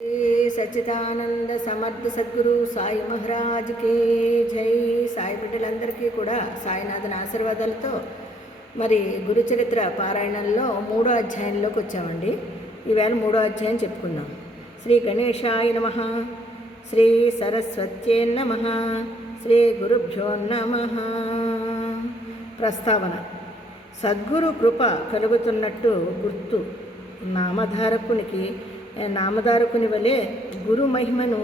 श्री సచ్చిదానంద సమర్థ సద్గురు సాయి మహారాజ్కి జై. సాయి బిడ్డలందరికీ కూడా సాయినాథన్ ఆశీర్వాదాలతో మరి గురుచరిత్ర పారాయణంలో 3వ అధ్యాయంలోకి వచ్చామండి. ఈవేళ 3వ అధ్యాయం చెప్పుకుందాం. శ్రీ గణేశాయ నమః, శ్రీ సరస్వత్యే నమః, శ్రీ గురుభ్యో నమః. ప్రస్తావన: సద్గురు కృప కలుగుతున్నట్టు గుర్తు. నామధారకుని వలె గురు మహిమను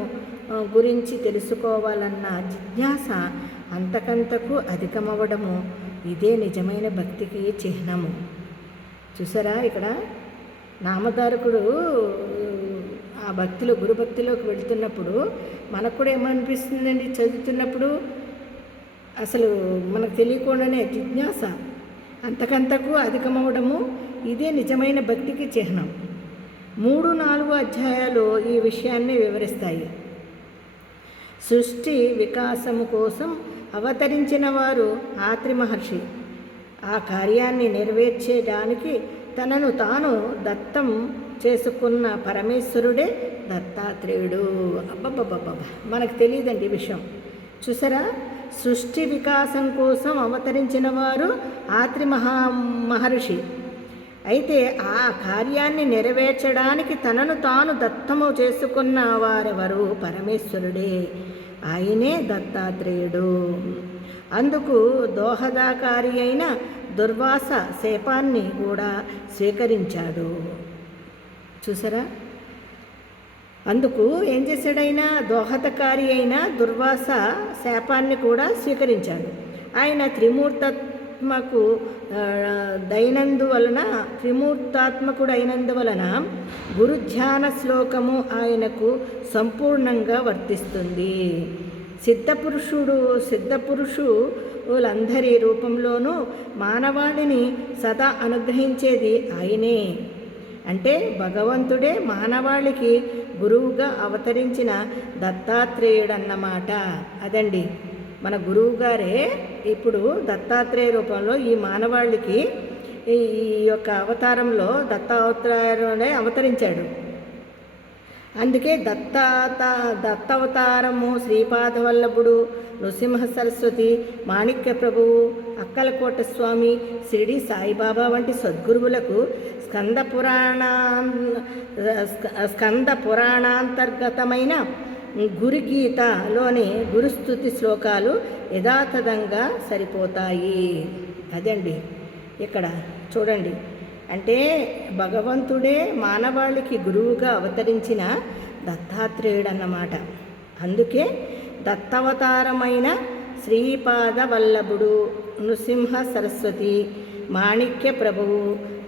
గురించి తెలుసుకోవాలన్న జిజ్ఞాస అంతకంతకు అధికమవ్వడము ఇదే నిజమైన భక్తికి చిహ్నము. చూసారా, ఇక్కడ నామధారకుడు ఆ భక్తిలో గురుభక్తిలోకి వెళుతున్నప్పుడు మనకు కూడా ఏమనిపిస్తుందండి? చదువుతున్నప్పుడు అసలు మనకు తెలియకుండానే జిజ్ఞాస అంతకంతకు అధికమవ్వడము ఇదే నిజమైన భక్తికి చిహ్నం. 3-4 అధ్యాయాలు ఈ విషయాన్ని వివరిస్తాయి. సృష్టి వికాసము కోసం అవతరించిన వారు ఆత్రి మహర్షి. ఆ కార్యాన్ని నెరవేర్చేయడానికి తనను తాను దత్తం చేసుకున్న పరమేశ్వరుడే దత్తాత్రేయుడు. అబ్బబ్బబ్బబ్బ, మనకు తెలియదండి ఈ విషయం. చూసారా, సృష్టి వికాసం కోసం అవతరించిన వారు ఆత్రి మహర్షి. అయితే ఆ కార్యాన్ని నెరవేర్చడానికి తనను తాను దత్తము చేసుకున్న వారెవరు? పరమేశ్వరుడే. ఆయనే దత్తాత్రేయుడు. అందుకు దోహదాకారి అయిన దుర్వాస శాపాన్ని కూడా స్వీకరించాడు. చూసారా, అందుకు ఏం చేశాడైనా? దోహదకారి అయిన దుర్వాస శాపాన్ని కూడా స్వీకరించాడు. ఆయన త్రిమూర్తాత్మకుడు అయినందువలన గురుధ్యాన శ్లోకము ఆయనకు సంపూర్ణంగా వర్తిస్తుంది. సిద్ధపురుషులందరి రూపంలోనూ మానవాళిని సదా అనుగ్రహించేది ఆయనే. అంటే భగవంతుడే మానవాళికి గురువుగా అవతరించిన దత్తాత్రేయుడన్నమాట. అదండి, మన గురువుగారే ఇప్పుడు దత్తాత్రేయ రూపంలో ఈ మానవాళికి ఈ యొక్క అవతారంలో దత్తావతారంలో అవతరించాడు. అందుకే దత్తావతారము శ్రీపాదవల్లభుడు, నృసింహ సరస్వతి, మాణిక్య ప్రభువు, అక్కలకోట స్వామి, షిరిడి సాయిబాబా వంటి సద్గురువులకు స్కంద పురాణాంతర్గతమైన గురుగీతలోని గురుస్తుతి శ్లోకాలు యథాతథంగా సరిపోతాయి. అదండి ఇక్కడ చూడండి. అంటే భగవంతుడే మానవాళికి గురువుగా అవతరించిన దత్తాత్రేయుడు అన్నమాట. అందుకే దత్తావతారమైన శ్రీపాద వల్లభుడు, నృసింహ సరస్వతి, మాణిక్య ప్రభువు,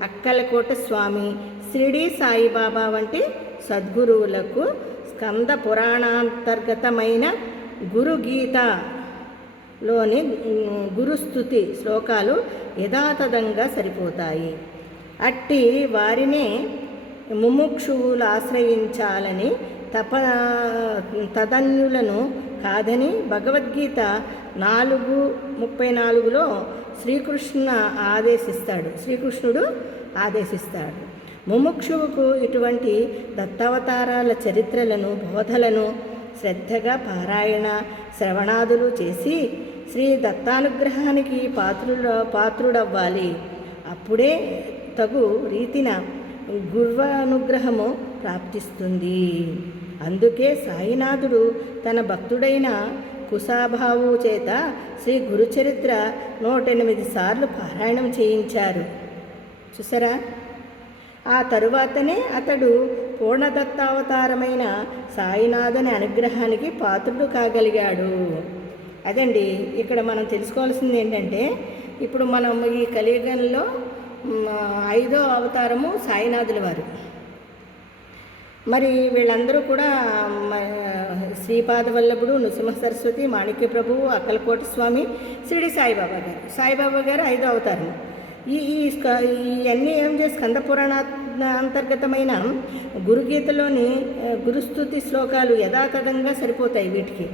అక్కలకోట స్వామి, షిరిడి సాయిబాబా వంటి సద్గురువులకు స్కంద పురాణాంతర్గతమైన గురుగీతలోని గురుస్తుతి శ్లోకాలు యథాతథంగా సరిపోతాయి. అట్టి వారినే ముముక్షువులు ఆశ్రయించాలని తదన్యులను కాదని భగవద్గీత 4:34లో శ్రీకృష్ణుడు ఆదేశిస్తాడు. ముముక్షువుకు ఇటువంటి దత్తావతారాల చరిత్రలను, బోధలను శ్రద్ధగా పారాయణ శ్రవణాదులు చేసి శ్రీ దత్తానుగ్రహానికి పాత్రుడవ్వాలి. అప్పుడే తగు రీతిన గుర్వానుగ్రహము ప్రాప్తిస్తుంది. అందుకే సాయినాథుడు తన భక్తుడైన కుశాభావు చేత శ్రీ గురుచరిత్ర 108 సార్లు పారాయణం చేయించారు. చూసారా, ఆ తరువాతనే అతడు పూర్ణదత్తావతారమైన సాయినాథుని అనుగ్రహానికి పాత్రుడు కాగలిగాడు. అదండి, ఇక్కడ మనం తెలుసుకోవాల్సింది ఏంటంటే, ఇప్పుడు మనం ఈ కలియుగంలో 5వ అవతారము సాయినాథుల వారు. మరి వీళ్ళందరూ కూడా శ్రీపాద వల్లభుడు, నృసింహ సరస్వతి, మాణిక్య ప్రభువు, అక్కలకోట స్వామి, షిరిడి సాయిబాబా గారు 5వ అవతారం. ఇవన్నీ ఏం చేసి స్కంద పురాణాంతర్గతమైన గురుగీతలోని గురుస్తుతి శ్లోకాలు యథాతథంగా సరిపోతాయి వీటికి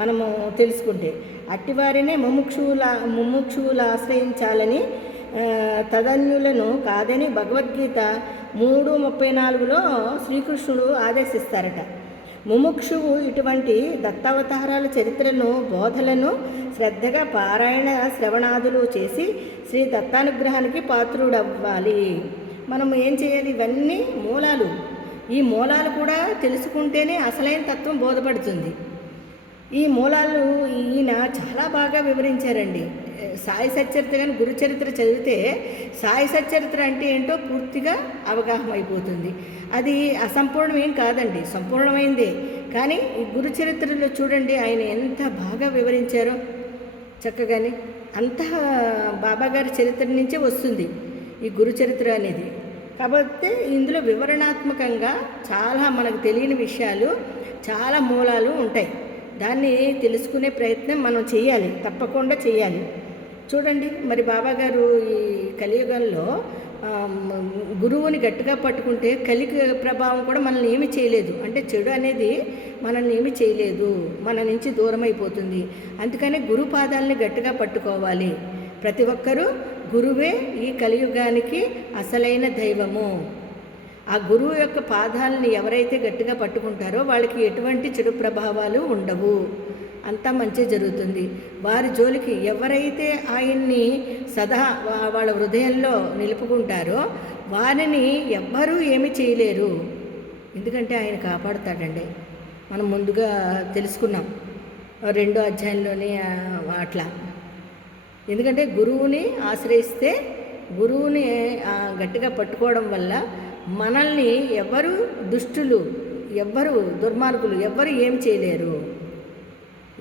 మనము తెలుసుకుంటే. అట్టివారినే ముముక్షువులు ఆశ్రయించాలని తదన్యులను కాదని భగవద్గీత 3:34లో శ్రీకృష్ణుడు ఆదేశిస్తారట. ముముక్షువు ఇటువంటి దత్తావతారాల చరిత్రను బోధలను శ్రద్ధగా పారాయణ శ్రవణాదులు చేసి శ్రీ దత్తానుగ్రహానికి పాత్రుడవ్వాలి. మనం ఏం చేయాలి? ఇవన్నీ మూలాలు. ఈ మూలాలు కూడా తెలుసుకుంటేనే అసలైన తత్వం బోధపడుతుంది. ఈ మూలాలు ఈయన చాలా బాగా వివరించారండి. సాయి సచ్చరిత్ర కానీ గురుచరిత్ర చదివితే సాయి సచ్చరిత్ర అంటే ఏంటో పూర్తిగా అవగాహన అయిపోతుంది. అది అసంపూర్ణం ఏం కాదండి, సంపూర్ణమైందే. కానీ ఈ గురుచరిత్రలో చూడండి ఆయన ఎంత బాగా వివరించారో చక్కగాని. అంతా బాబాగారి చరిత్ర నుంచే వస్తుంది ఈ గురుచరిత్ర అనేది. కాబట్టి ఇందులో వివరణాత్మకంగా చాలా మనకు తెలియని విషయాలు, చాలా మూలాలు ఉంటాయి. దాన్ని తెలుసుకునే ప్రయత్నం మనం చేయాలి, తప్పకుండా చేయాలి. చూడండి మరి బాబాగారు ఈ కలియుగంలో గురువుని గట్టిగా పట్టుకుంటే కలికి ప్రభావం కూడా మనల్ని ఏమీ చేయలేదు. అంటే చెడు అనేది మనల్ని ఏమీ చేయలేదు, మన నుంచి దూరం అయిపోతుంది. అందుకని గురు పాదాలని గట్టిగా పట్టుకోవాలి. ప్రతి ఒక్కరూ గురువే ఈ కలియుగానికి అసలైన దైవము. ఆ గురువు యొక్క పాదాలని ఎవరైతే గట్టిగా పట్టుకుంటారో వాళ్ళకి ఎటువంటి చెడు ప్రభావాలు ఉండవు, అంతా మంచి జరుగుతుంది. వారి జోలికి ఎవరైతే ఆయన్ని సదా వాళ్ళ హృదయంలో నిలుపుకుంటారో వారిని ఎవ్వరూ ఏమీ చేయలేరు. ఎందుకంటే ఆయన కాపాడుతాడండి. మనం ముందుగా తెలుసుకున్నాం 2వ అధ్యాయంలోనే అట్లా. ఎందుకంటే గురువుని ఆశ్రయిస్తే, గురువుని గట్టిగా పట్టుకోవడం వల్ల మనల్ని ఎవరు దుష్టులు, ఎవ్వరు దుర్మార్గులు ఎవ్వరు ఏం చేయలేరు.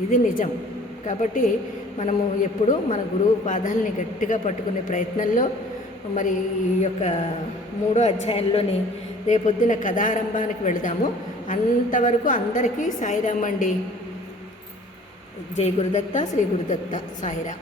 ఇది నిజం. కాబట్టి మనము ఎప్పుడు మన గురువు పాదాలని గట్టిగా పట్టుకునే ప్రయత్నంలో మరి ఈ యొక్క 3వ అధ్యాయంలోని రేపొద్దున కథారంభానికి వెళదాము. అంతవరకు అందరికీ సాయిరామ్ అండి. జై గురుదత్త, శ్రీ గురుదత్త, సాయిరామ్.